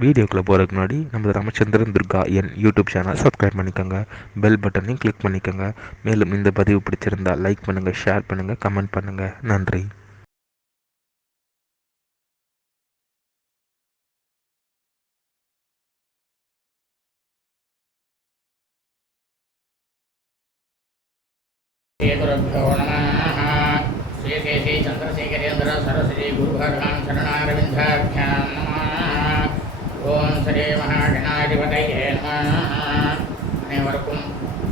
வீடியோக்குள்ளே போகிறதுக்கு முன்னாடி நம்ம ராமச்சந்திரன் துர்கா என் யூடியூப் சேனல் சப்ஸ்கிரைப் பண்ணிக்கோங்க, பெல் பட்டனையும் கிளிக் பண்ணிக்கோங்க. மேலும் இந்த பதிவு பிடிச்சிருந்தால் லைக் பண்ணுங்கள், ஷேர் பண்ணுங்கள், கமெண்ட் பண்ணுங்கள். நன்றி. श्रीगुरुभ्यो नमः। श्री श्री चंद्रशेखरेन्द्र सरस्वती गुरुभगवान् शरणारविन्दाभ्यां नमः। ओम श्री महागणाधिपतये नमः। அனைவருக்கும்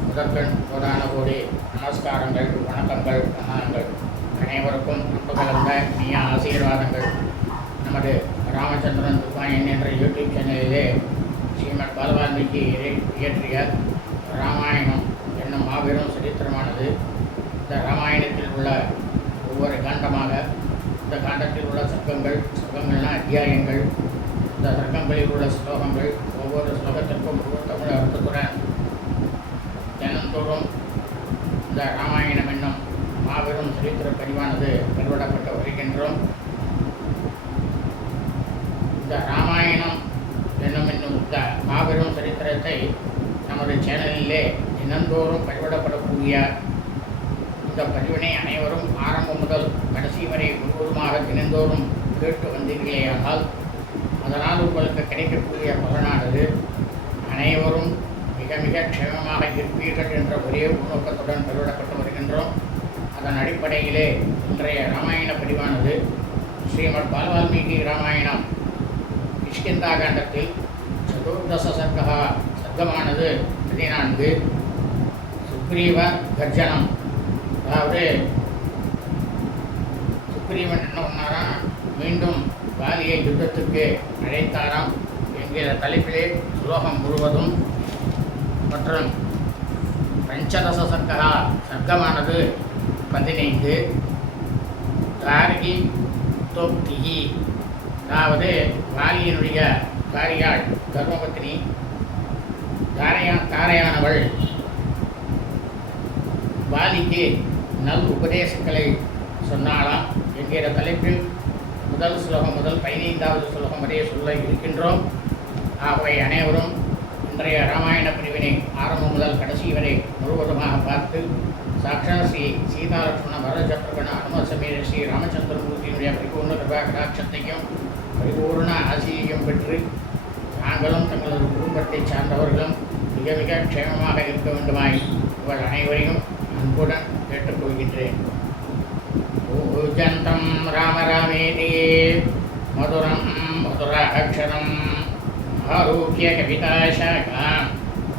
முதற்கண் கோடான கோடி நமஸ்காரங்கள், வணக்கங்கள், வணக்கங்கள். அனைவருக்கும் அன்பு கலந்த இனிய ஆசீர்வாதங்கள். நமது ராமச்சந்திரன் துர்காயன் என்ற யூடியூப் சேனலிலே ஸ்ரீமத் பாலவால்மீகி இயற்றிய ராமாயணம் என்னும் மாபெரும் சரித்திரமானது. இந்த ராமாயணத்தில் உள்ள ஒவ்வொரு காண்டமாக, இந்த காண்டத்தில் உள்ள சர்க்கங்கள்னா அத்தியாயங்கள், இந்த சர்க்கங்களில் உள்ள ஸ்லோகங்கள், ஒவ்வொரு ஸ்லோகத்திற்கும் தமிழ் அர்த்தத்துடன் தினந்தோறும் இந்த ராமாயணம் என்னும் மாபெரும் சரித்திர பதிவானது வெளியிடப்பட்டு வருகின்றோம். இந்த ராமாயணம் என்னும் இந்த மாபெரும் சரித்திரத்தை நமது சேனலிலே தினந்தோறும் பதிவிடப்படக்கூடிய இந்த பதிவினை அனைவரும் ஆரம்பம் முதல் கடைசி வரை முழுவதுமாக தினந்தோறும் கேட்டு வந்தீர்களேயானால் அதனால் உங்களுக்கு கிடைக்கக்கூடிய பலனானது அனைவரும் மிக மிக க்ஷேமமாக இருப்பீர்கள் என்ற ஒரே உள்நோக்கத்துடன் பதிவிடப்பட்டு வருகின்றோம். அதன் அடிப்படையிலே இன்றைய ராமாயண பதிவானது ஸ்ரீமத் பாலவால்மீகி ராமாயணம் கிஷ்கிந்தா காண்டத்தில் சதுர்தச சர்க்கமானது 14. சுக்ரீவ கர்ஜனம். அதாவது சுக்ரீவன் என்ன பண்ணாராம், மீண்டும் வாலியை யுத்தத்துக்கு அழைத்தாராம் என்கிற தலைப்பிலே ஸ்லோகம் முழுவதும். மற்றும் பஞ்சதச சர்க்கமானது 15. தாரகி தோப்திகி, அதாவது வாலியினுடைய காரியாள் தர்மபத்னி தாரையானவள் வாலிக்கு நல் உபதேசங்களை சொன்னாலாம் என்கிற தலைப்பில் முதல் ஸ்லோகம் முதல் 15வது ஸ்லோகம் வரையே சொல்ல இருக்கின்றோம். ஆகவே அனைவரும் இன்றைய ராமாயண பிரிவினை ஆரம்பம் முதல் கடைசி வரை முழுவதுமாக பார்த்து சாட்சாத் ஸ்ரீ சீதாலட்சுமண வரதசத்ருகண அனும சமேத ஸ்ரீ ராமச்சந்திரமூர்த்தியினுடைய பரிபூர்ண கிருபா கடாட்சத்தையும் பரிபூர்ண ஆசியையும் பெற்று தாங்களும் தங்களது குடும்பத்தை சார்ந்தவர்களும் மிக மிக க்ஷேமமாக இருக்க வேண்டுமாய் உங்கள் அனைவரையும் அன்புடன் கேட்டுக்கொள்கின்றேன். பூஜந்தம் ராம ராமேதி மதுரம் மதுராட்சரம் ஆரோக்கிய கவிதாசாகாம்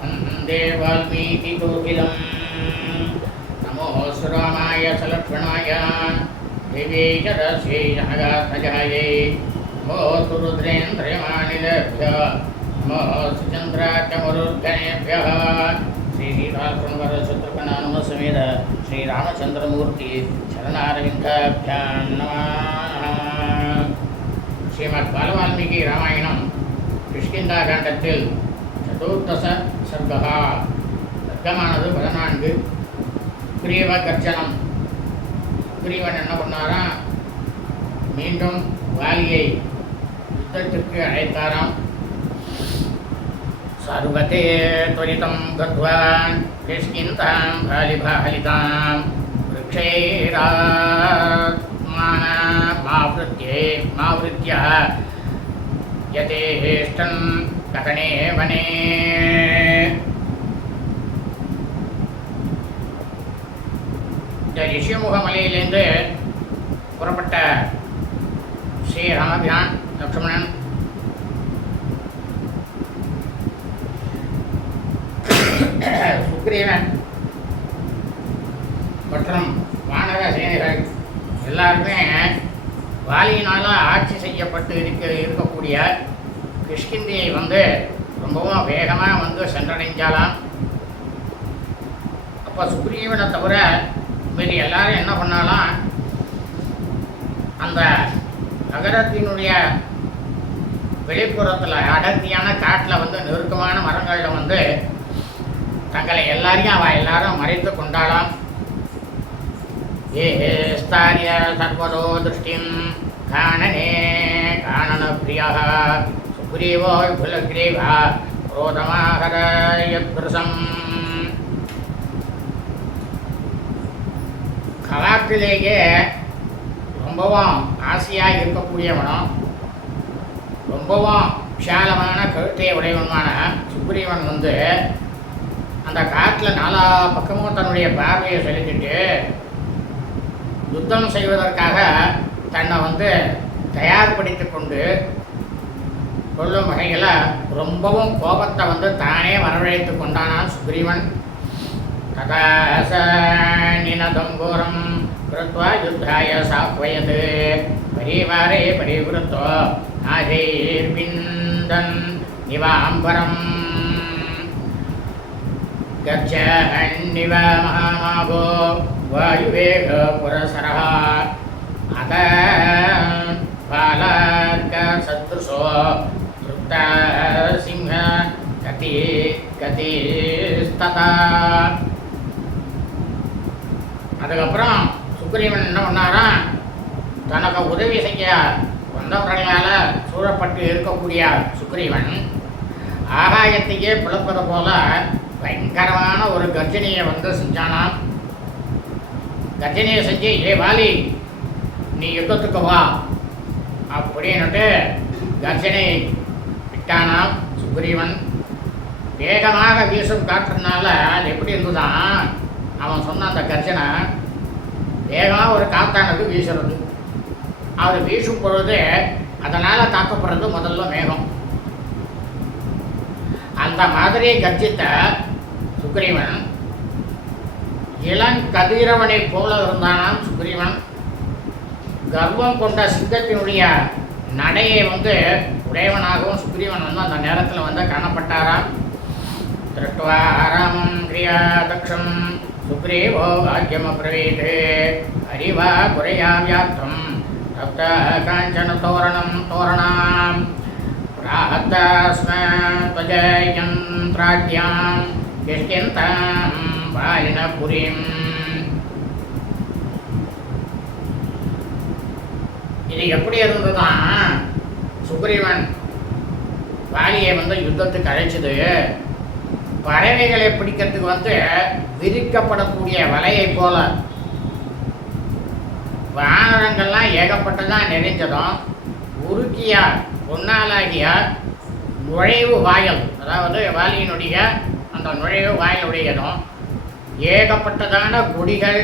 வந்தே வால்மீகி கோகிலம். நமோஸ்து ராமாய சலக்ஷ்மணாய தேவேஜரஸ்யை ஜனகாத்மஜாயை நமோஸ்து ருத்ரேந்திரமானிலேभ्यो நமோஸ்து சந்திராச்சமருத்கணேभ्यः. ஸ்ரீ சீதாலட்சுமண அனும சமேத ஸ்ரீ ராமச்சந்திரமூர்த்தி சரணாரவிந்தாभ्यां நமः. ஸ்ரீமத் பாலவால்மீகி ராமாயணம் கிஷ்கிந்தா காண்டத்தில் சதுர்தச சர்க்கமானது 14. சுக்ரீவ கர்ஜனம். சுக்ரீவன் என்ன பண்ணாராம், மீண்டும் வாலியை யுத்தத்திற்கு அழைத்தாராம். சர்வதே துவரிதம் கத்வான் கிஷ்கிந்தாம் பாலிபாலிதாம் மாவ்ருத்ய யதேஷ்டன் ககனே வனே. இந்த ரிஷிமுக மலையிலிருந்து புறப்பட்ட ஸ்ரீராமபிரான் லக்ஷ்மணன் சுக்ரீவன் மற்றும் வானர சேனைகள் எல்லாருமே வாலியினால் ஆட்சி செய்யப்பட்டு இருக்கக்கூடிய கிஷ்கிந்தியை ரொம்பவும் வேகமாக சென்றடைஞ்சாலாம். அப்போ சுக்ரீவனை தவிர மீறி எல்லாரும் என்ன பண்ணாலாம், அந்த நகரத்தினுடைய வெளிப்புறத்தில் அடர்த்தியான காட்டில் நெருக்கமான மரங்களில் தங்களை எல்லாரையும் எல்லாரும் மறைத்து கொண்டாலாம். ஏஸ்தாரிய சர்வதோ திருஷ்டிம் காணனே காணன பிரியா சுக்ரீவோ குலக்ரீவா ரோதமாகரயத்ருசம். கலாத்திலேயே ரொம்பவும் ஆசையாக இருக்கக்கூடியவனும் ரொம்பவும் விசாலமான கழுத்தை உடையவனுமான சுக்ரீவன் அந்த காட்டில் நாலா பக்கமும் தன்னுடைய பார்வையை செலுத்திட்டு யுத்தம் செய்வதற்காக தன்னை தயார்படுத்தி கொண்டு கொள்ளும் வகையில் ரொம்பவும் கோபத்தை தானே வரவழைத்து கொண்டானான் சுக்ரீவன். ததாசனினதம் கோரம் கிருத்வா யுத்தாய சாக்வயது பரிவாரே பரிவிருத்தோ ஆதைர்விந்தன் நிவாம்பரம் கச்சன்னிவ மகாமாபோ வாயுவேக புரசரः அத பாலார்க சத்ருசோ திருப்த சிங்க கதி கதிஸ்ததா. அதுக்கப்புறம் சுக்ரீவன் என்ன பண்ணாராம், தனக்கு உதவி செய்ய வந்தவர்களால் சூழப்பட்டு இருக்கக்கூடிய சுக்ரீவன் ஆகாயத்தையே பிளப்பது போல பயங்கரமான ஒரு கர்ஜனையை செஞ்சானாம். கர்ஜனையை செஞ்சு, ஏ வாலி நீ யுத்தத்துக்கு வா அப்படின்னுட்டு கர்ஜனை விட்டானாம் சுக்ரீவன். வேகமாக வீசும் காற்றுனால அது எப்படி இருந்துதான் அவன் சொன்ன அந்த கர்ஜனை வேகமாக ஒரு காத்தானது வீசுறது. அது வீசும் பொழுது அதனால் தாக்கப்படுறது முதல்ல மேகம். அந்த மாதிரி கர்ஜித்த சுக்ரீவன் இளங்கதிரவனை போல இருந்தானாம் சுக்ரீவன். கர்வம் கொண்ட சிங்கத்தினுடைய நடையை உடையவனாகவும் சுக்ரீவன் அந்த நேரத்தில் காணப்பட்டாராம். திருஷ்டுவா ராமம் கிரியா தக்ஷம் சுக்ரீவோ வாக்கியமப்ரவீத் ஹரிவா குரையா வியாப்தம் தப்த காஞ்சன தோரணம் தோரணாம் பிராஹத்தஸ்மத்வஜயந்திராட்யாம் கிஷ்கிந்தாம் பாலினபுரிம். இது எப்படி இருந்ததுதான், சுக்ரீவன் வாலியை யுத்தத்துக்கு அழைச்சது பறவைகளை பிடிக்கிறதுக்கு விரிக்கப்படக்கூடிய வலையை போல. வானரங்கள்லாம் ஏகப்பட்டதான் நிறைஞ்சதும் உருக்கிய பொன்னாலாகிய நுழைவு வாயல், அதாவது வாலியினுடைய அந்த நுழைவு வாயிலுடையதும் ஏகப்பட்டதான பொறிகள்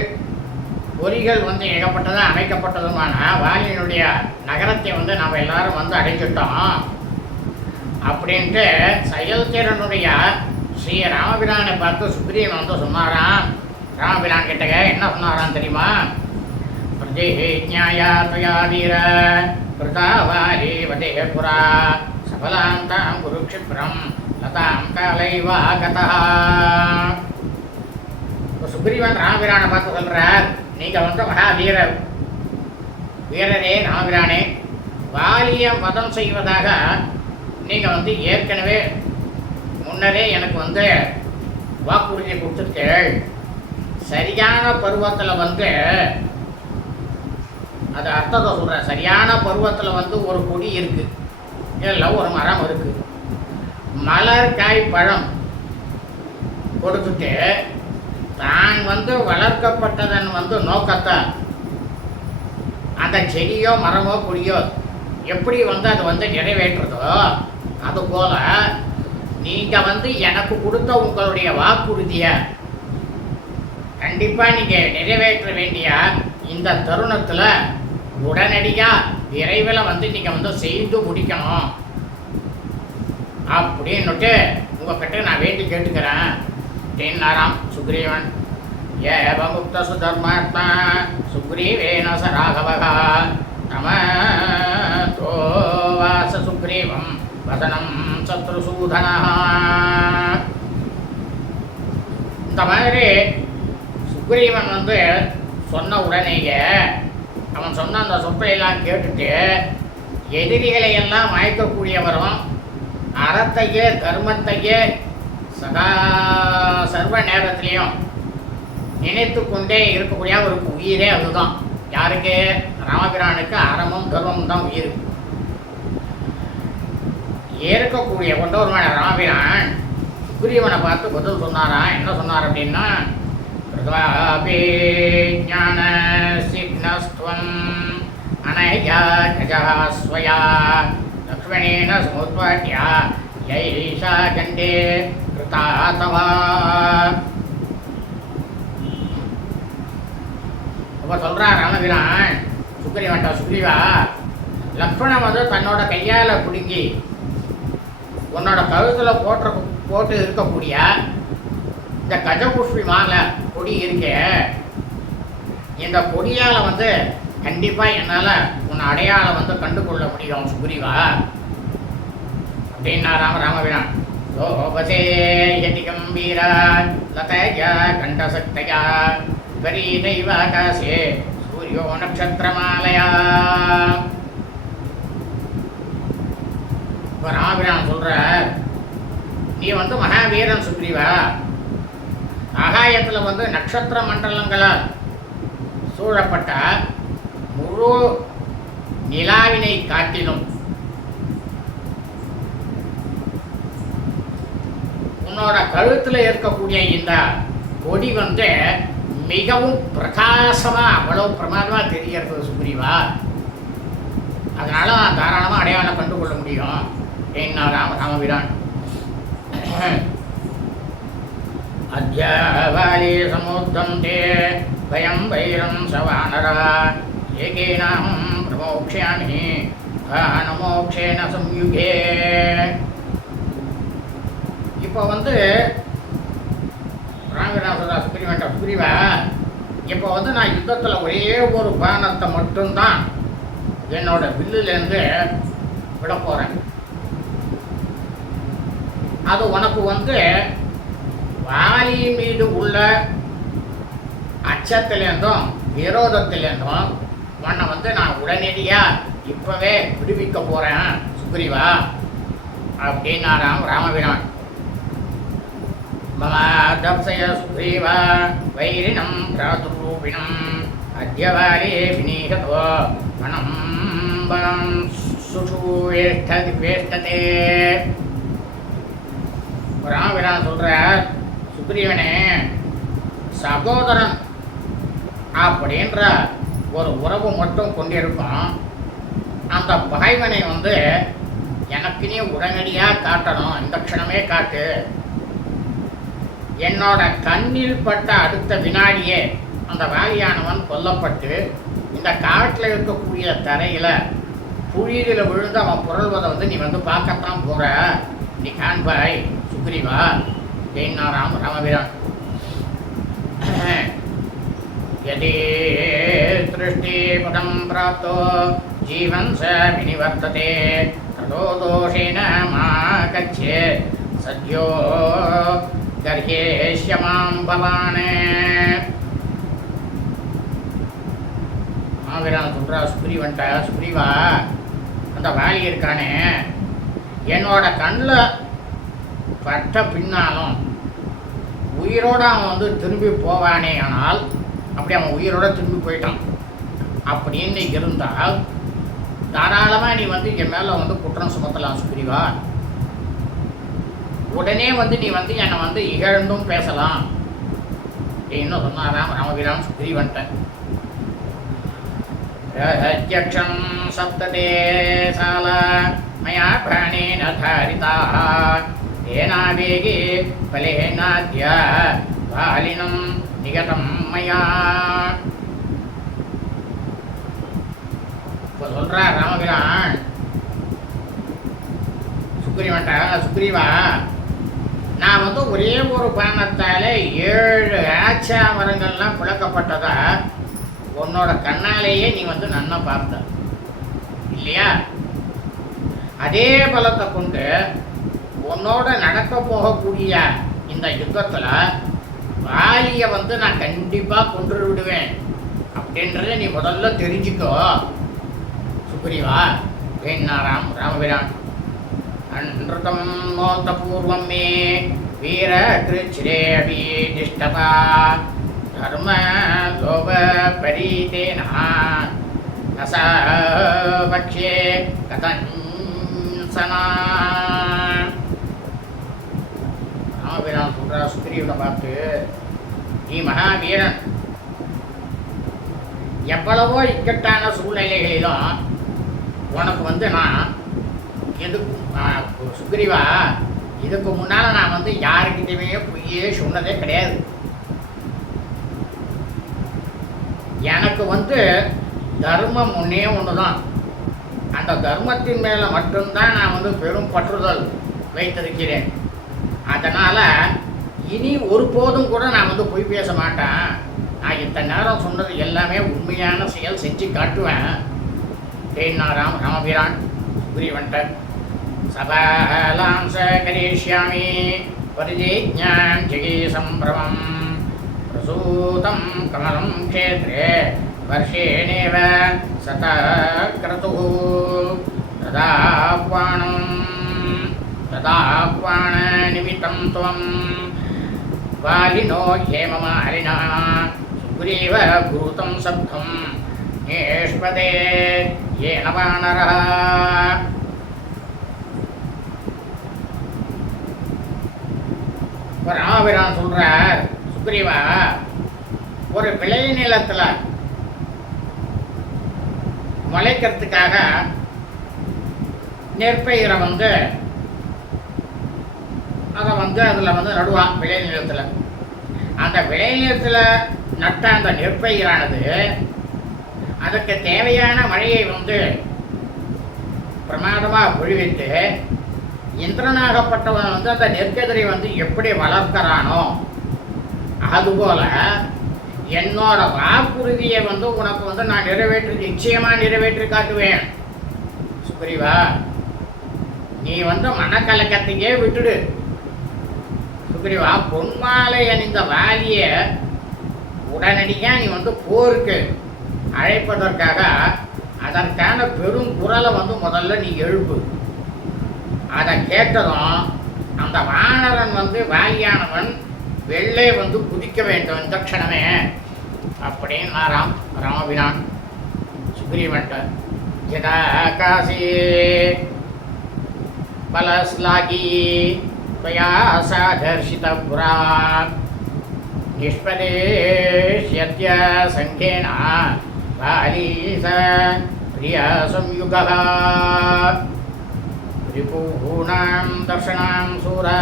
ஏகப்பட்டதாக அமைக்கப்பட்டதுமான வாலியினுடைய நகரத்தை நாம் எல்லாரும் அடைஞ்சிட்டோம் அப்படின்ட்டு செயல்திறனுடைய ஸ்ரீ ராமபிரானை பார்த்து சுக்ரீவன் சொன்னாராம். ராமபிரான் கிட்டக என்ன சொன்னாராம் தெரியுமா? பிரதிஜ்ஞாயா துயா வீர பிரதாவாரி வதே புரா சபலாந்தாம் குருக்ஷிப்ரம் லதாம் காலைவா கதா. சுக்ரீவன் ராமபிரானை பார்த்து சொல்கிறார், நீங்கள் வீரரே ராமபிரானே, வாலியை வதம் செய்வதாக நீங்கள் ஏற்கனவே முன்னரே எனக்கு வாக்குறுதி கொடுத்துருக்கேள். சரியான பருவத்தில் அது அர்த்தத்தை சொல்கிறேன். சரியான பருவத்தில் ஒரு கொடி இருக்குது, இல்லை ஒரு மரம் இருக்குது, மலர் காய் பழம் கொடுத்துட்டு தான் வளர்க்கப்பட்டதன் நோக்கத்தை அந்த செடியோ மரமோ கொடியோ எப்படி அது நிறைவேற்றுறதோ அதுபோல் நீங்கள் எனக்கு கொடுத்த உங்களுடைய வாக்குறுதியை கண்டிப்பாக நீங்கள் நிறைவேற்ற வேண்டிய இந்த தருணத்தில் உடனடியாக விரைவில் நீங்கள் செய்து முடிக்கணும் அப்படின்னுட்டு உங்கள்கிட்ட நான் வேண்டி கேட்டுக்கிறேன் அப்படின்னாராம் சுக்ரீவன். ஏவமுக்த சுதர்மாத்மா சுக்ரீவேன ச ராகவகா தமதோவாச சுக்ரீவம் வதனம் சத்ருசூதனா. இந்த மாதிரி சுக்ரீவன் சொன்ன உடனேயே அவன் சொன்ன அந்த சொற்களையெல்லாம் கேட்டுட்டு எதிரிகளை எல்லாம் மயக்கக்கூடியவரும் அறத்தையே தர்மத்தையே சதா சர்வ நேரத்திலையும் நினைத்து கொண்டே இருக்கக்கூடிய ஒரு உயிரே அதுதான். யாருக்கு? ராமபிரானுக்கு அறமும் தர்மமும் தான் உயிர். ஏற்கக்கூடிய கொண்டவருமான ராமபிரான் சுக்ரீவனை பார்த்து பதில் சொன்னாராம். என்ன சொன்னார் அப்படின்னா, கிருதாபி ஞான சிக்னஸ்துவம் அனயா கஜா ஸ்வயா லக்ஷ்மணேன சமுத்பாட்யா யைஷா கண்டே கிருதா தவா. அப்போ சொல்கிறார் ராமபிரான் சுக்ரீவன்ட்ட, சுக்ரீவா, லக்ஷ்மணன் வந்து தன்னோட கையால் பிடுங்கி உன்னோட கழுத்தில் போட்டு இருக்கக்கூடிய இந்த கஜபுஷ்பி மாலை கொடி இருக்கே, இந்த கொடியால் வந்து கண்டிப்பாக என்னால் உன்னை அடையாளம் வந்து கண்டுகொள்ள முடியும் சுக்ரீவா அப்படின்னா ராமபிரான். சோபசே யதி கம்பீரா லதயா கண்டசக்தயா விபரீதைவ ஆகாசே சூரியோ நட்சத்திரமாலயா. இப்போ ராமபிரான் சொல்ற, நீ வந்து மகாவீரன் சுக்ரீவா, ஆகாயத்தில் வந்து நட்சத்திர மண்டலங்களால் சூழப்பட்ட முழு நிலாவினை காட்டிலும் உன்னோட கழுத்தில் இருக்கக்கூடிய இந்த கொடி வந்து மிகவும் பிரகாசமாக அவ்வளவு பிரமாதமாக தெரியறது சுக்ரீவா. அதனால நான் தாராளமாக அடையாளம் கண்டுகொள்ள முடியும் என்ன ராமபிரான். அத்யாவாலி சமுத்தம் தே பயம் வைரம் சவானரா ஏகேனாம் பிரமோக்ஷாமி மோக்ஷேன சம்யுகே. இப்போ வந்து ராமபிரான் சுக்ரீவன்ட்ட, சுக்ரீவா, இப்போ வந்து நான் யுத்தத்தில் ஒரே ஒரு பானத்தை மட்டும்தான் என்னோட வில்லுலேருந்து விட போகிறேன். அது உனக்கு வந்து வாலி மீது உள்ள அச்சத்திலேருந்தும் விரோதத்திலேருந்தும் உன்னை வந்து நான் உடனடியாக இப்போவே விடுவிக்க போகிறேன் சுக்ரீவா அப்படின்னா ராமபிரான். மமாதப்சய சுக்ரீவா வைரினம் பிராதுரூபிணம் அத்யவாலே விநீகதோ வனம் வனம் சுஷூவேஷ்டதே. ராமபிரான் சொல்ற, சுக்ரீவனே, சகோதரன் அப்படின்ற ஒரு உறவு மட்டும் கொண்டிருக்கும். அந்த பகைவனை வந்து எனக்கு நீ உடனடியாக காட்டணும், இந்த க்ஷணமே காட்டு. என்னோட கண்ணில் பட்ட அடுத்த வினாடியே அந்த வாலியானவன் கொல்லப்பட்டு இந்த காட்டில் இருக்கக்கூடிய தரையில் புழியில் விழுந்து அவன் புரள்வதை வந்து நீ வந்து பார்க்கத்தான் போகிற. நீ காண்பாய் சுக்ரீவா என்ன ராமபிரான். யதி திருஷ்டி பதம் பிராப்தோ ஜீவன் ச வினிவர்த்ததே ததோ தோஷேன மா கச்சே சத்யோ கர்ஹேஷ்யமாம் பவானே. ராமபிரான் சொல்கிறா சுக்ரீவன்ட்ட, சுக்ரீவா, அந்த வாலி இருக்கானே, என்னோட கண்ணில் பட்ட பின்னாலும் உயிரோடு அவன் வந்து திரும்பி போவானே. ஆனால் அப்படி அவன் உயிரோட திரும்பி போயிட்டான் அப்படின்னு இருந்தால் தாராளமாக நீ வந்து என் மேலே வந்து குற்றம் சுமத்தலாம் சுக்ரீவா. உடனே வந்து நீ வந்து என்னை வந்து இகழ்ந்தும் பேசலாம் அப்படின்னு சொன்னாராம் ராமபிரான் சுக்ரீவன்ட்ட. அத்தியக்ஷம் சப்ததே சால மயா பிராணேன தாரிதா ஏனாவேகே பலேனாத்ய வாலினம் நிகதம் மயா. இப்போ சொல்கிறா ராமபிரான் சுக்ரீவன்ட்ட, சுக்ரீவா, நான் வந்து ஒரே ஒரு பானத்தால் 7 ஆச்சா மரங்கள்லாம் பிளக்கப்பட்டதா உன்னோட கண்ணாலேயே நீ வந்து நன்னா பார்த்த இல்லையா? அதே பலத்தை கொண்டு உன்னோட நடக்க போகக்கூடிய இந்த யுத்தத்தில் வாலியை வந்து நான் கண்டிப்பாக கொன்று விடுவேன் அப்படின்றத நீ முதல்ல தெரிஞ்சுக்கோ சுக்ரீவா என்ன ராமபிரான். அன்றுதம் மோத்த பூர்வம் மே வீர கிருச்சிரே அபீதிஷ்டதா தர்ம லோப பரீதேனா நச பக்ஷே கதஞ்சனா. சொல்கிறா சுக்ரீவனை பார்த்து, நீ மகாவீரன், எவ்வளவோ இக்கட்டான சூழ்நிலைகளிலும் உனக்கு நான் எதுக்கு சுக்ரீவா, இதுக்கு முன்னால் நான் யாருக்கிட்டையுமே பொய்யே சொன்னதே கிடையாது. எனக்கு தர்மம் ஒன்றே ஒன்று தான். அந்த தர்மத்தின் மேலே மட்டும்தான் நான் பெரும் பற்றுதல் வைத்திருக்கிறேன். அதனால் இனி ஒருபோதும் கூட நான் பொய் பேச மாட்டேன். நான் இத்தனை நேரம் சொன்னது எல்லாமே உண்மையான செயல் செஞ்சு காட்டுவேன். தேன்னாராம் ராமபிரான் சுக்ரீவன்ட்ட சபாலாம் கரிஷ்யாமி பரிஜேஜ்ஞான் ஜெகி சம்பிரமம் பிரசூதம் கமலம் க்ஷேத்ரே வர்ஷேணேவ சதக்ரதுः ததாஹ்வான நிமித்தம் துவம் வாலினோ ஹேமமாலினா சுக்ரீவ குருதம் சப்தம் நேஷ்பதே ஏன வானரः. ராமபிரான் சொல்றார், சுக்ரீவா, ஒரு விளை நிலத்துல முளைக்கிறதுக்காக நெற்பயிரை அதை அதில் நடுவான் விளை நிலத்தில். அந்த விளை நிலத்தில் நட்ட அந்த நெற்பயிரானது அதுக்கு தேவையான மழையை பிரமாதமாக பொழிவித்து இந்திரனாகப்பட்டவன் அந்த நெற்கதிரை எப்படி வளர்க்கிறானோ அதுபோல என்னோட வாக்குறுதியை உனக்கு நான் நிச்சயமாக நிறைவேற்றி காட்டுவேன். சுக்ரீவா, நீ மனக்கலக்கத்தையே விட்டுடு. சுக்ரீவா, பொன்மாலை அணிந்த வாலிய உடனடியாக நீ போருக்கு அழைப்பதற்காக அதற்கான பெரும் குரலை முதல்ல நீ எழுப்பு. அதை கேட்டதும் அந்த வானரன் வாலியானவன் வெள்ளை குதிக்க வேண்டும் இந்த க்ஷணமே அப்படின்னு ராமபிரான் சுக்ரீவன்ட்ட ஜதாகாசி பலஸ்லாகி त्वया सादर्शितपुरा निष्पदेश्यत्य सङ्ख्येन बाली स प्रियसंयुगः रिपूणां दर्शनां सूरा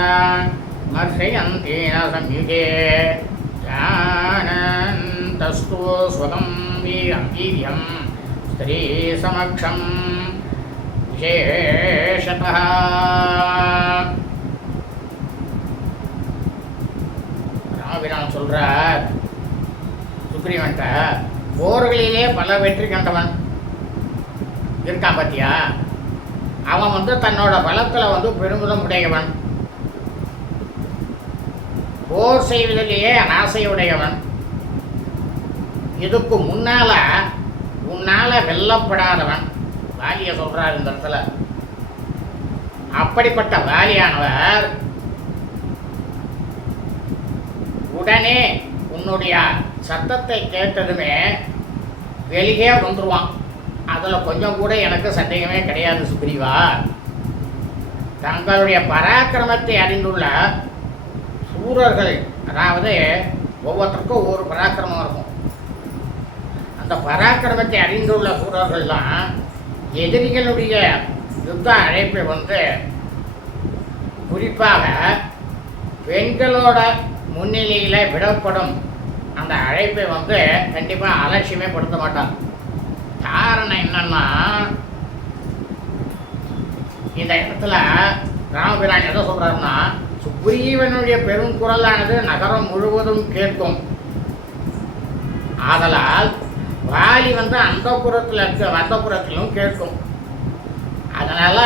मर्षयन्तेन संयुगे जानन्तस्तु स्वगं वीर्यं स्त्रीसमक्षं विशेषतः. ராமபிரான் சொல்றார் சுக்ரீவன்ட்ட, போர்களிலே பல வெற்றி கண்டவன் இருக்கான் பத்தியா, அவன் தன்னோட பலத்தில் பெருமிதம் உடையவன், போர் செய்வதிலேயே ஆசையுடையவன், இதுக்கு முன்னால உன்னால வெல்லப்படாதவன். வாலிய சொல்றார் இந்த இடத்துல. அப்படிப்பட்ட வாலியானவர் உடனே உன்னுடைய சத்தத்தை கேட்டதுமே வெளியே வந்துருவான். அதில் கொஞ்சம் கூட எனக்கு சந்தேகமே கிடையாது சுக்ரீவா. தங்களுடைய பராக்கிரமத்தை அறிந்துள்ள சூரர்கள், அதாவது ஒவ்வொருத்தருக்கும் ஒவ்வொரு பராக்கிரமம் இருக்கும், அந்த பராக்கிரமத்தை அறிந்துள்ள சூரர்கள்லாம் எதிரிகளுடைய யுத்த அழைப்பை குறிப்பாக பெண்களோட முன்னிலையில் விடப்படும் அந்த அழைப்பை கண்டிப்பாக அலட்சியமே படுத்த மாட்டான். காரணம் என்னன்னா, இந்த இடத்துல ராமபிரான் எதை சொல்றாருன்னா, சுக்ரீவனுடைய பெரும் குரலானது நகரம் முழுவதும் கேட்கும். ஆதலால் வாலி அந்த புறத்திலும் கேட்கும். அதனால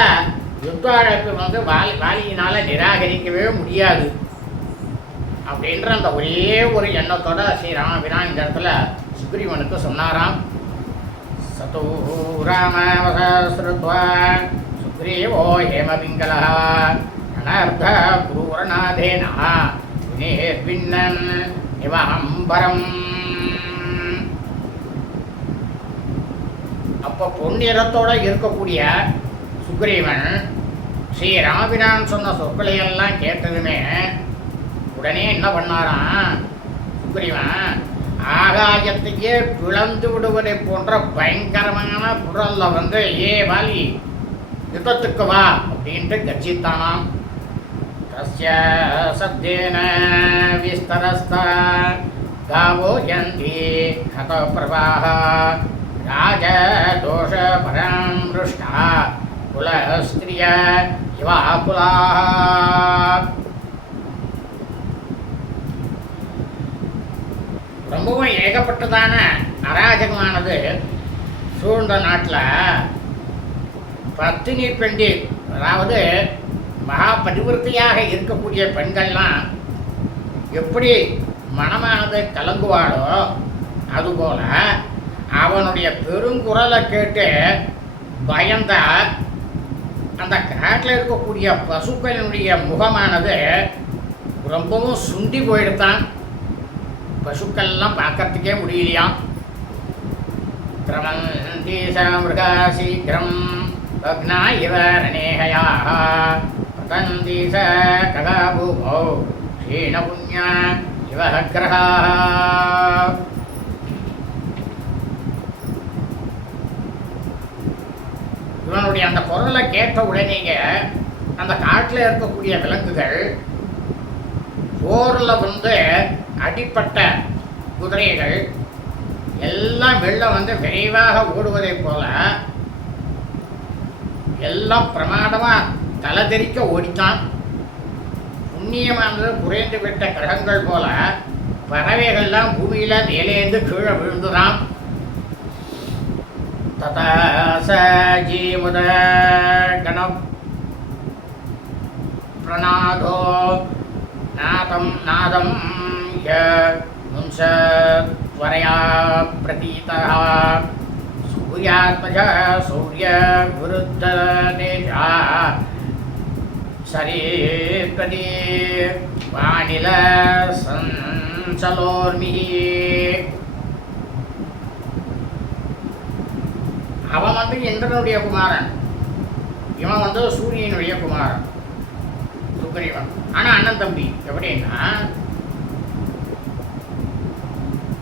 யுத்த அழைப்பு வாலியினால நிராகரிக்கவே முடியாது அப்படின்ற அந்த ஒரே ஒரு எண்ணத்தோட ஸ்ரீ ராமபிரான் இந்த இடத்துல சுக்ரீவனுக்கு சொன்னாராம். சதோ ராமவசஸ்ருத்வா சுக்ரீவோ ஹேமபிங்கலः அனர்த்த குரூரநாதேன வினேர்பின்னன் நிவஹம்பரம். அப்போ பொன்னிறத்தோட இருக்கக்கூடிய சுக்ரீவன் ஸ்ரீ ராமபிரான் சொன்ன சொற்களையெல்லாம் கேட்டதுமே உடனே என்ன பண்ணாராம் சுக்ரீவன், ஆகாயத்தையே பிளந்து விடுவதை போன்ற பயங்கரமான குரல்ல வந்து, ஏ வாலி யுத்தத்துக்கு வா அப்படின்ட்டு கர்ஜித்தானாம். தஸ்ய சப்தேன விஸ்தரஸ்தா காவோ யந்தி ஹத பிரவாஹ ராஜ தோஷ பரம் ருஷ்டா குலஸ்திரிய இவாகுலாஹ. ரொம்பவும் ஏகப்பட்டதான அராஜகமானது சூழ்ந்த நாட்டில் பத்தினி பெண்டில், அதாவது மகா பதிவிருத்தியாக இருக்கக்கூடிய பெண்கள்லாம் எப்படி மனமானது கலங்குவாளோ அதுபோல அவனுடைய பெருங்குரலை கேட்டு பயந்த அந்த காட்டில் இருக்கக்கூடிய பசுக்களினுடைய முகமானது ரொம்பவும் சுண்டி போயிடுத்தான். பசுக்கள்லாம் பார்க்கறதுக்கே முடியலையாம். கிரமந்தி மிருகா சீக்கிரம் பக்னா இவ ரணேஹயாः பதந்தி ச ககாபூமௌ க்ஷீண புண்ணிய இவ கிரகாः. இவனுடைய அந்த குரலை கேட்ட உடனேங்க அந்த காட்டில் இருக்கக்கூடிய விலங்குகள், போரில் வந்து அடிப்பட்ட குதிரைகள் எல்லாம் வெள்ளம் வந்து விரைவாக ஓடுவதை போல எல்லாம் பிரமாதமாக தலை தெறிக்க ஓடித்தான். புண்ணியமானது குறைந்து விட்ட கிரகங்கள் போல பறவைகள்லாம் பூமியில் மேலேந்து கீழே விழுந்துதான். ததா சஜீமுத கண பிரணாதோ நாதம் நாதம் முன்சத்வரயா பிரதீதः சூர்யாத்மஜ சூர்ய விருத்த தேஜா சரீர்கதி வானில சஞ்சலோர்மிஹி. அவன் வந்து இந்திரனுடைய குமாரன், இவன் வந்து சூரியனுடைய குமாரன் சுக்ரீவன். ஆனால் அண்ணன் தம்பி. எப்படின்னா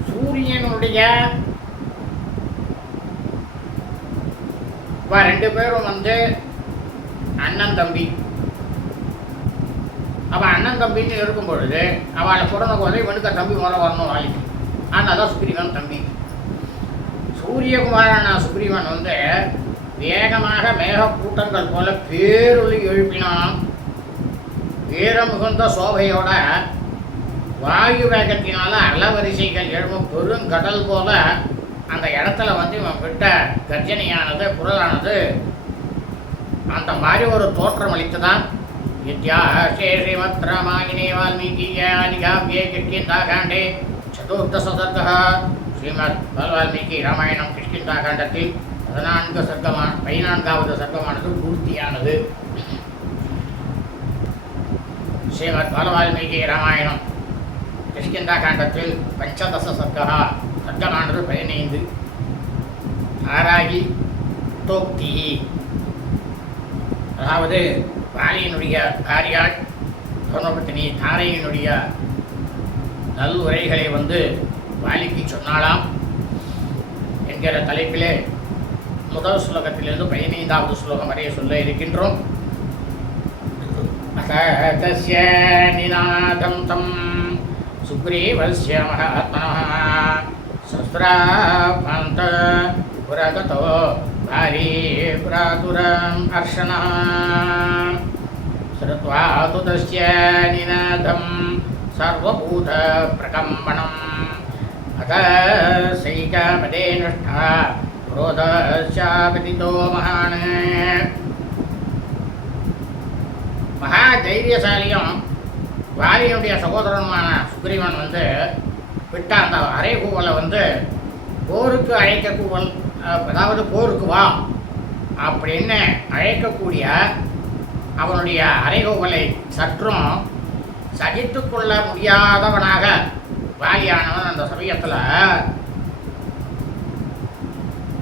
சூரியனுடைய ரெண்டு பேரும் வந்து அண்ணன் தம்பி. அவள் அண்ணன் தம்பின்னு இருக்கும் பொழுது அவளை பிறந்த போது இவனுக்கு தம்பி முறை வரணும் வாலிக்கு. ஆனால் தான் சுக்ரீவன் தம்பி. சூரியகுமாரன் சுக்ரீவன் வந்து வேகமாக மேகக்கூட்டங்கள் போல பேரொலி எழுப்பினான். வீர முகுந்த சோபையோட வாயு வேகத்தினால அலவரிசைகள் எழும்பும் பெருங்கடல் போல அந்த இடத்துல வந்து இவன் விட்ட கர்ஜனையானது, குரலானது அந்த மாதிரி ஒரு தோற்றம் அளித்துதான். வித்யாஹே ஸ்ரீமத் ராமாயணே வால்மீகியே ஆதிகாவ்யே கிஷ்கிந்தாகாண்டே சதுர்தச சர்க்கः. ஸ்ரீமத் வால்மீகி ராமாயணம் கிஷ்கிந்தாகாண்டத்தில் 14வது சர்க்கமானது பூர்த்தியானது. ஸ்ரீமத் வால்மீகி ராமாயணம் கிஷ்கிந்தாகாண்டத்தில் பஞ்சதச சர்க்கः, சர்க்கமானது 15. ஆராகி தோக்தி, அதாவது வாலியினுடைய காரியாள் தர்மபத்தினி தாரையினுடைய நல்லுரைகளை வந்து வாலிக்கு சொன்னாலாம் என்கிற தலைப்பிலே முதல் ஸ்லோகத்திலிருந்து 15வது ஸ்லோகம் வரைய சொல்ல இருக்கின்றோம். தஸ்ய நிநாதம் தம் சுக்ரீவஸ்ய மகாத்மனः சஸ்ராபந்த புரகதோ பாரி புராதுரம் அர்ஷனः ஸ்ருத்வா து தஸ்ய நிநாதம் சர்வபூத பிரகம்பணம் அத சைகாபதே நிஷ்டா क्रोधश्चापतितो महान्. மகா தைரியசாலியும் வாலியுடைய சகோதரனுமான சுக்ரீவன் வந்து விட்ட அந்த அறைகூவலை வந்து போருக்கு அழைக்க கூவல், அதாவது போருக்கு வா அப்படின்னு அழைக்கக்கூடிய அவனுடைய அறைகூவலை சற்றும் சகித்து கொள்ள முடியாதவனாக வாலியானவன் அந்த சமயத்தில்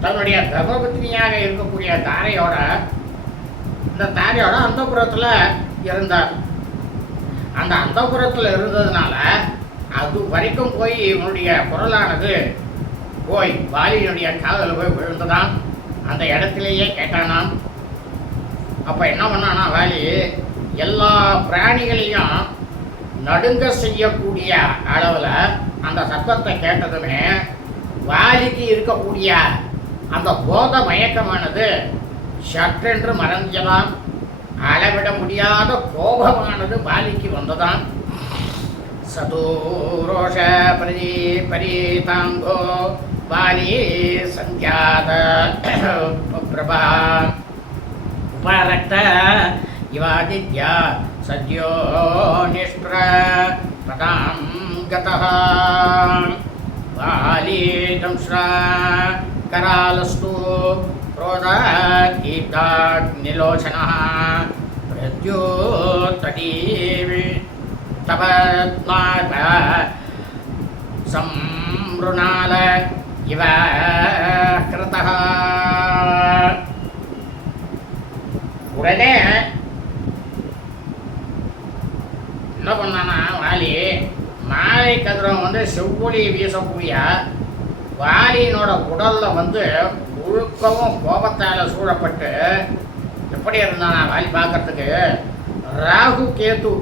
தன்னுடைய தர்மபத்னியாக இருக்கக்கூடிய தாரையோட, இந்த தாரையோட அந்தப்புறத்தில் இருந்தார். அந்த அந்தப்புறத்தில் இருந்ததுனால அது வரைக்கும் போய் இவனுடைய குரலானது போய் வாலியினுடைய காதலில் போய் விழுந்துதான். அந்த இடத்திலேயே கேட்டானாம். அப்போ என்ன பண்ணானா வாலி, எல்லா பிராணிகளையும் நடுங்க செய்யக்கூடிய அளவில் அந்த சத்தத்தை கேட்டதுமே வாலிக்கு இருக்கக்கூடிய அந்த போத மயக்கமானது சற்றென்று மறைஞ்சதாம். அளவிட முடியாத கோபமானது வாலிக்கு வந்ததாம். சதூரோஷ பரீதாங்கோ வாலி சந்தியாத பிரபா உபரக்த இவாதித்யா சத்யோ நிஷ்ப்ர பதாம் கதः வாலி தம்ஸ்ரா கராலஸ்து क्रोधादीप्ताग्निलोचनः प्रद्योत्तटीवि तपत्मात संमृणाल इव कृतः. உடனே என்ன பண்ணானா வாலி, மாலை கதிரவன் செவ்வொளி வீசக்கூடிய வாலியினோட உடல்ல முழுக்கவும் கோபத்தால் சூழப்பட்டு எப்படி இருந்தானா வாலி பார்க்கறதுக்கு ராகு கேது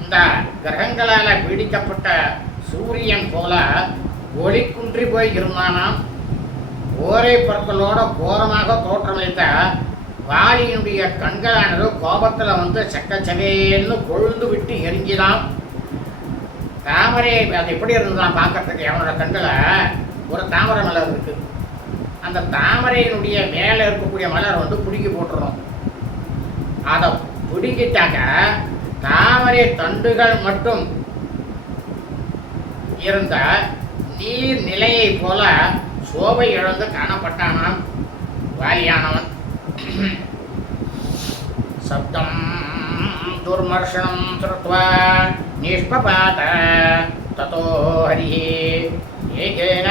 இந்த கிரகங்களால் பீடிக்கப்பட்ட சூரியன் போல ஒளி குன்றி போய் இருந்தானாம். ஓரை பற்களோட கோரமாக தோற்றமளித்த வாலியினுடைய கண்களானது கோபத்தில் சக்கச்சவேன்னு கொழுந்து விட்டு எரிஞ்சிதான். தாமரை அது எப்படி இருந்ததான் பார்க்கறதுக்கு அவனோட கண்களை ஒரு தாமரை மலர் இருக்கு. அந்த தாமரையினுடைய மேலே இருக்கக்கூடிய மலர் பிடுங்கி போட்டுறோம். அதை பிடுங்கிட்டாக்க தாமரை தண்டுகள் மட்டும் இருந்த நீர் நிலையை போல சோபை இழந்து காணப்பட்டானாம் வாலியானவன். சப்தம் துர்மர்ஷனம் ஸ்ருத்வா நிஷ்பபாத ததோ ஹரிஹி ஏகேன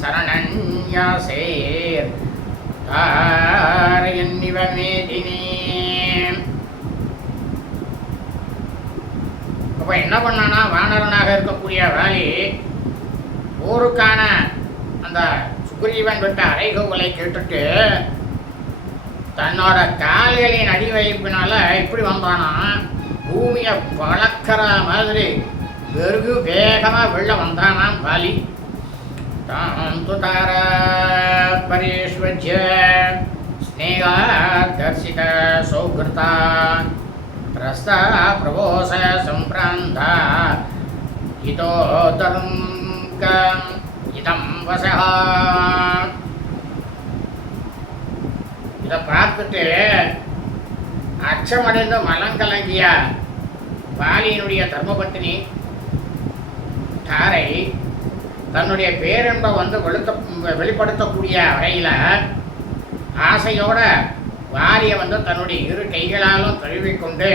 சரணன்யாசேர் தாரயன்னிவ மேதினி. அப்போ என்ன பண்ணானா வானரனாக இருக்கக்கூடிய வாலி ஊருக்கான அந்த சுக்ரீவன் விட்ட அறைகூவலை கேட்டுட்டு தன்னோட கால்களின் அடிவைப்பினால இப்படி வந்தானா பூமியை பழக்கிற மாதிரி வெறுகு வேகமாக வெளில வந்தானாம் வாலி. தார பரேஸ்வஜ்ய ஸ்நேகாதர்சித சௌகிருதா பிரஸ்தா பிரபோச சம்பிராந்தா இதோதர்கம் இதம் வசஹா. இதை பார்த்துட்டு அச்சமடைந்த மலங்கலங்கிய வாலியினுடைய தர்மபத்தினி தாரை தன்னுடைய பேரன்பை வெளிப்படுத்தக்கூடிய வரையில் ஆசையோட வாலியை தன்னுடைய இரு கைகளாலும் தழுவிக்கொண்டு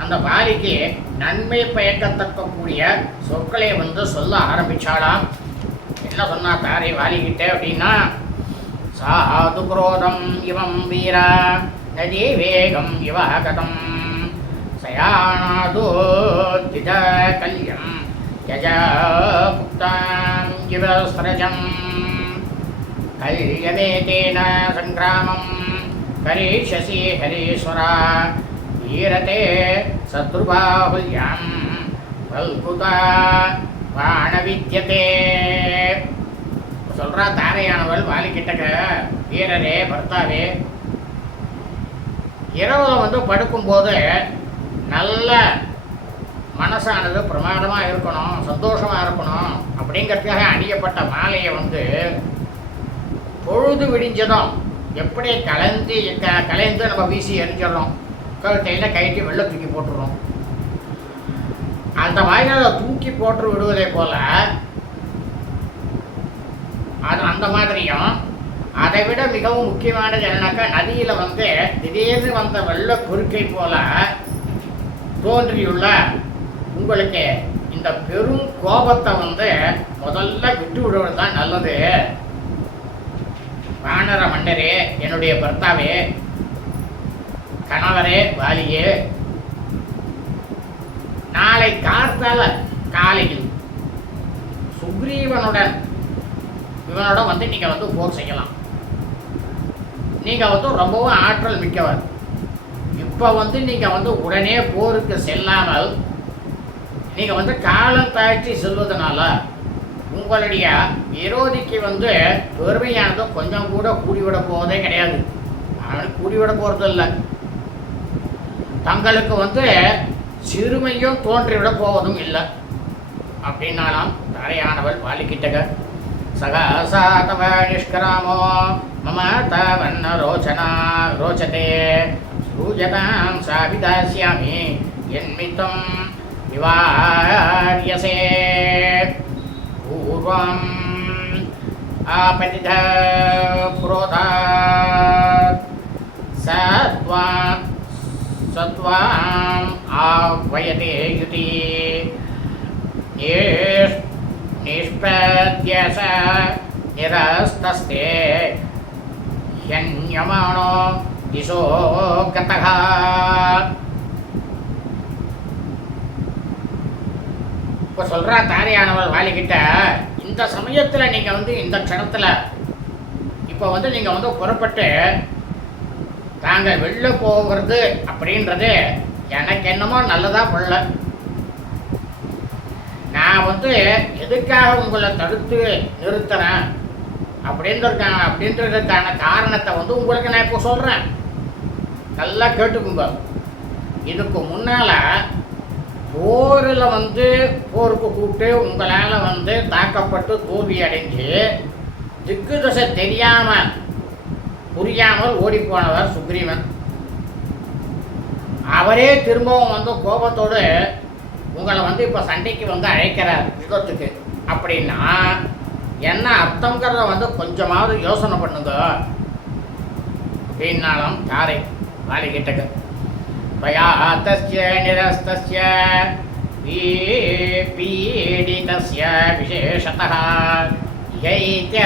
அந்த வாலிக்கு நன்மை பயக்கத்தக்கக்கூடிய சொற்களை சொல்ல ஆரம்பிச்சாலாம். என்ன சொன்னா தாரை வாலிக்கிட்ட அப்படின்னா, சாது குரோதம் இவம் வீரா நதி வேகம் இவாகதம் சயானாதோ தித கல்யம் யஜா புக்தாம் இவ ஸ்ரஜம் கல்யமேதேன சங்கிராமம் கரீஷசி ஹரீஸ்வரா வீரதே சத்ருபாஹுல்யம் வல்குதா வாணவித்யதே. சொல்கிறா தாரையானவள் வாலிக்கிட்டக்க, வீரரே பர்த்தாவே, இரவு படுக்கும்போது நல்ல மனசானது பிரமாதமாக இருக்கணும், சந்தோஷமாக இருக்கணும் அப்படிங்கிறதுக்காக அணியப்பட்ட மாலையை பொழுது விடிஞ்சதும் எப்படி கலைந்து நம்ம வீசி எரிஞ்சிடறோம், கழுத்தையில் கைட்டி வெளில தூக்கி போட்டுடுறோம். அந்த மாதிரி அதை தூக்கி போட்டு விடுவதை போல அந்த மாதிரியும் அதை விட மிகவும் முக்கியமானது என்னன்னாக்கா, நதியில் திடீர்னு வந்த வெள்ள குறுக்கை போல தோன்றியுள்ள உங்களுக்கு இந்த பெரும் கோபத்தை முதல்ல விட்டு விடுவது தான் நல்லது. வானர மன்னரே, என்னுடைய பர்த்தாவே, கணவரே வாலியே, நாளை காலையில் சுக்ரீவனுடன் இவனோட வந்து நீங்கள் வந்து போர் செய்யலாம். நீங்கள் வந்து ரொம்பவும் ஆற்றல் மிக்கவர். இப்போ வந்து நீங்கள் வந்து உடனே போருக்கு செல்லாமல் நீங்கள் வந்து காலம் தாழ்த்தி செல்வதனால உங்களுடைய விரோதிக்கு வந்து பெருமையானது கொஞ்சம் கூட கூடிவிட போவதே கிடையாது. அவனுக்கு கூடிவிட போகிறது இல்லை. தங்களுக்கு வந்து சிறுமையும் தோன்றிவிட போவதும் இல்லை அப்படின்னாலாம் தாரையானவள் வாலிக்கிட்டக சகசா தவ நிஷ்கராமோ மம தவன்ன ரோச்சதே சூஜதாம் சாபிதாஸ்யாமி என்மித்தம் விவாரியசே பூர்வம் ஆபதித புரோதாத் சத்வாம் ஆவயதே யுதி நிஷ்பத்யச நிரஸ்தஸ்தே ஹ்யன்யமானோ திசோ கதஹ. இப்போ சொல்கிறா தாரையானவள் வாலிக்கிட்ட, இந்த சமயத்தில் நீங்கள் வந்து இந்த க்ஷணத்தில் இப்போ வந்து நீங்கள் வந்து புறப்பட்டு தாங்கள் வெளில போகிறது அப்படின்றது எனக்கு என்னமோ நல்லதாக படல. நான் வந்து எதுக்காக உங்களை தடுத்து நிறுத்துறேன் அப்படின்றதுக்கான காரணத்தை வந்து உங்களுக்கு நான் இப்போ சொல்கிறேன். நல்லா கேட்டுக்குங்க. இதுக்கு முன்னால் போரில் வந்து போருக்கு கூப்பிட்டு உங்களால் வந்து தாக்கப்பட்டு தோல்வி அடைஞ்சு திக்கு தசை தெரியாமல் புரியாமல் ஓடிப்போனவர் சுக்ரீவன். அவரே திரும்பவும் வந்து கோபத்தோடு உங்களை வந்து இப்போ சண்டைக்கு வந்து அழைக்கிறார் யுத்தத்துக்கு. அப்படின்னா என்ன அர்த்தங்கிறத வந்து கொஞ்சமாவது யோசனை பண்ணுங்க அப்படின்னாலும் தாரை வாலிக்கிட்டக்கு பயாத்தஸ்ய நிரஸ்தஸ்ய பீடிதஸ்ய விசேஷதः யைத்ய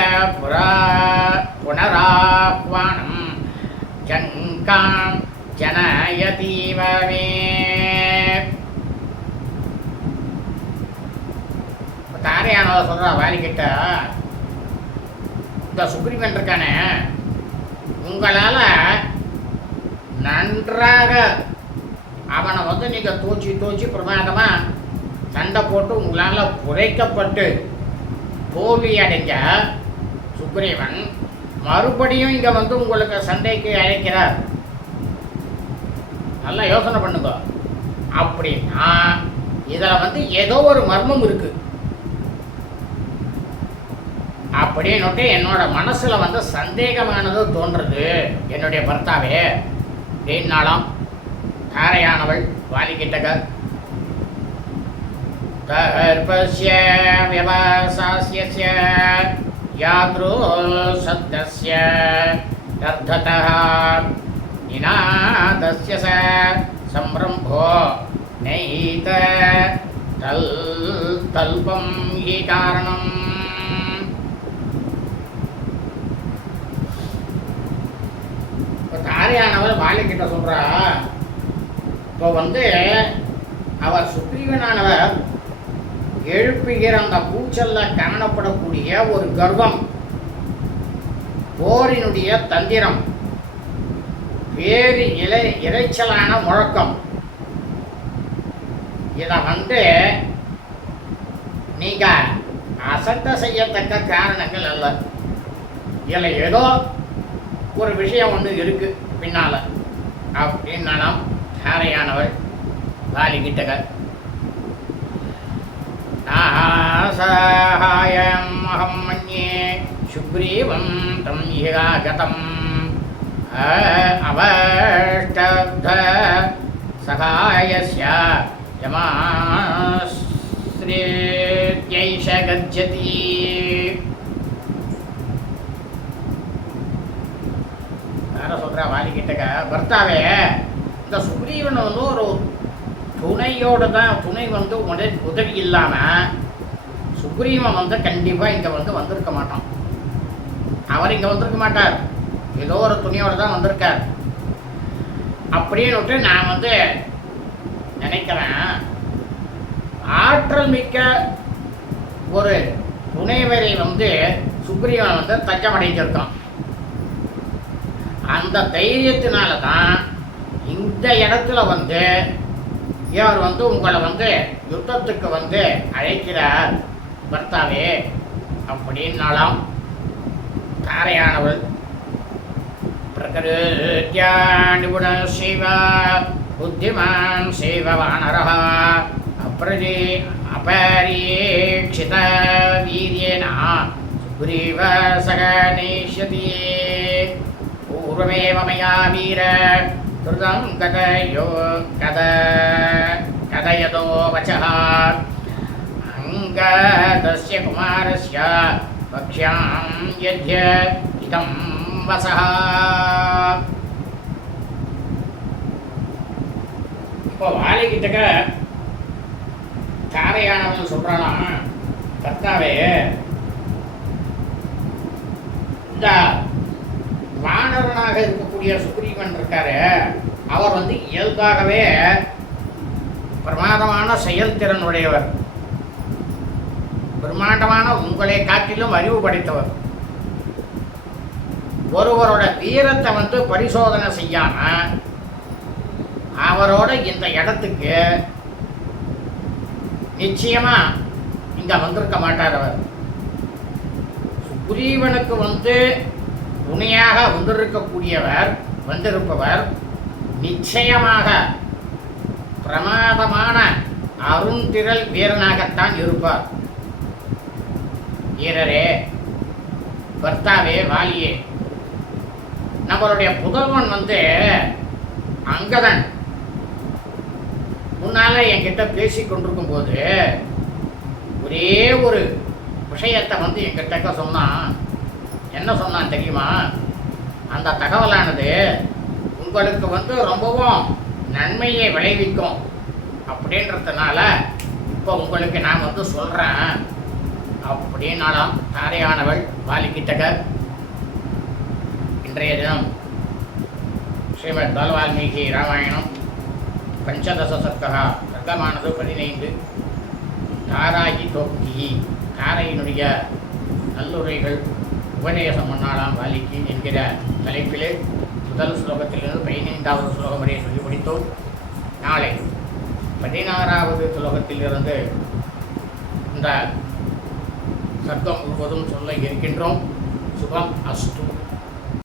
புனராஹ்வானம் ஜங்காம் ஜனயதீவ மே. தாரையானவ சொல்கிறா வாலிக்கிட்ட, இந்த சுக்ரீவன் இருக்கானே உங்களால் நன்றாக அவனை வந்து நீங்கள் தோச்சி பிரமாதமாக சண்டை போட்டு உங்களால் புதைக்கப்பட்டு தோல்வி அடைஞ்ச சுக்ரீவன் மறுபடியும் இங்கே வந்து உங்களுக்கு சண்டைக்கு அழைக்கிறார். நல்லா யோசனை பண்ணுங்க. அப்படின்னா இதில் வந்து ஏதோ ஒரு மர்மம் இருக்கு அப்படின்னுட்டு என்னோட மனசில் வந்து சந்தேகமானது தோன்றுறது என்னுடைய பர்த்தாவே அப்படின்னாலும் தாரையானவள் வாலிக்கிட்டக தர்பஸ்ய வியவசாஸ்யஸ்ய யாத்ரோ சத்தஸ்ய தர்ததः நிநாதஸ்ய சம்ரம்போ நைத தல்பம் ஹி காரணம். தாரையானவர் வாலிக்கிட்ட சொல்கிறா, இப்போ வந்து அவர் சுக்ரீவனானவர் எழுப்புகிற அந்த கூச்சல்ல காணப்படக்கூடிய ஒரு கர்வம், போரினுடைய தந்திரம், வேறு இறைச்சலான முழக்கம், இதை வந்து நீங்கள் அசட்ட செய்யத்தக்க காரணங்கள் அல்ல. இதில் ஏதோ ஒரு விஷயம் ஒன்று இருக்கு பின்னால் அப்படின்னாலும் தாரையானவள் வாலிக்கிட்டக நாசாயம் அஹம் மன்யே சுக்ரீவம் தம் யகாகதம் அவஷ்டப்த சகாயஸ்ய யமாஸ்ரீத்யைஷ கஜ்ஜதி. சொல்கிறா வாலிக்கிட்டக, பர்த்தாவே இந்த சுக்ரீவன் வந்து ஒரு துணையோடு தான், துணை வந்து உதவி இல்லாமல் சுக்ரீவன் வந்து கண்டிப்பாக இங்கே வந்து வந்திருக்க மாட்டான். அவர் இங்கே வந்திருக்க மாட்டார், ஏதோ ஒரு துணையோடு தான் வந்திருக்கார் அப்படின்னு நான் வந்து நினைக்கிறேன். ஆற்றல் மிக்க ஒரு துணைவரை சுக்ரீவன் தஞ்சமடைஞ்சிருக்கான். அந்த தைரியத்தினால தான் இந்த இடத்துல இவர் உங்களை யுத்தத்துக்கு அழைக்கிறார் பர்த்தாவே அப்படின்னாலாம். தாரையானவள் பிரகிருத்யா நிபுண சிவ புத்திமான் சிவ வானரஹ அபரீட்சித வீரியேன சுக்ரீவ சகநேஷ்யதி பூர்வமேவ மயா வீர கிருதம் கதயதோ வச்சः அங்கதஸ்ய குமாரஸ்ய பக்ஷ்யாம் யத்ய இதம் வசः. இப்போ வாலிகிட்டக்க தாரையானவன் சொல்றானா, கர்த்தாவே இந்த வானரனாக இருக்கக்கூடிய சுக்ரீவன் இருக்காரு, அவர் இயல்பாகவே பிரமாதமான செயல்திறன் உடையவர், பிரம்மாண்டமான உங்களை காட்டிலும் அறிவு படைத்தவர். ஒருவரோட வீரத்தை பரிசோதனை செய்யாம அவரோட இந்த இடத்துக்கு நிச்சயமா இங்க வந்திருக்க மாட்டார். அவர் சுக்ரீவனுக்கு துணையாக வந்திருப்பவர் நிச்சயமாக பிரமாதமான அருந்திரல் வீரனாகத்தான் இருப்பார். வீரரே, பர்த்தாவே, வாலியே, நம்மளுடைய புதல்வன் அங்கதன் முன்னால என்கிட்ட பேசி கொண்டிருக்கும் போது ஒரே ஒரு விஷயத்தை என்கிட்ட சொன்னான். என்ன சொன்னான் தெரியுமா? அந்த தகவலானது உங்களுக்கு ரொம்பவும் நன்மையை விளைவிக்கும் அப்படின்றதுனால இப்போ உங்களுக்கு நான் சொல்கிறேன் அப்படின்னாலாம் தாரையானவள் வாலிக்கிட்டக. இன்றைய தினம் ஸ்ரீமத் வால்மீகி ராமாயணம் பஞ்சதச சர்க்கா சர்க்கமானது 15. தாராகி தோக்தி, தாரையினுடைய நல்லுரைகள் உபதேசம் பண்ணாலாம் வாலிக்கு என்கிற தலைப்பிலே முதல் ஸ்லோகத்திலிருந்து 15வது ஸ்லோகம் வரை சொல்லி முடித்தோம். நாளை 16வது ஸ்லோகத்திலிருந்து இந்த சர்க்கம் முழுவதும் சொல்ல இருக்கின்றோம். சுபம் அஸ்து.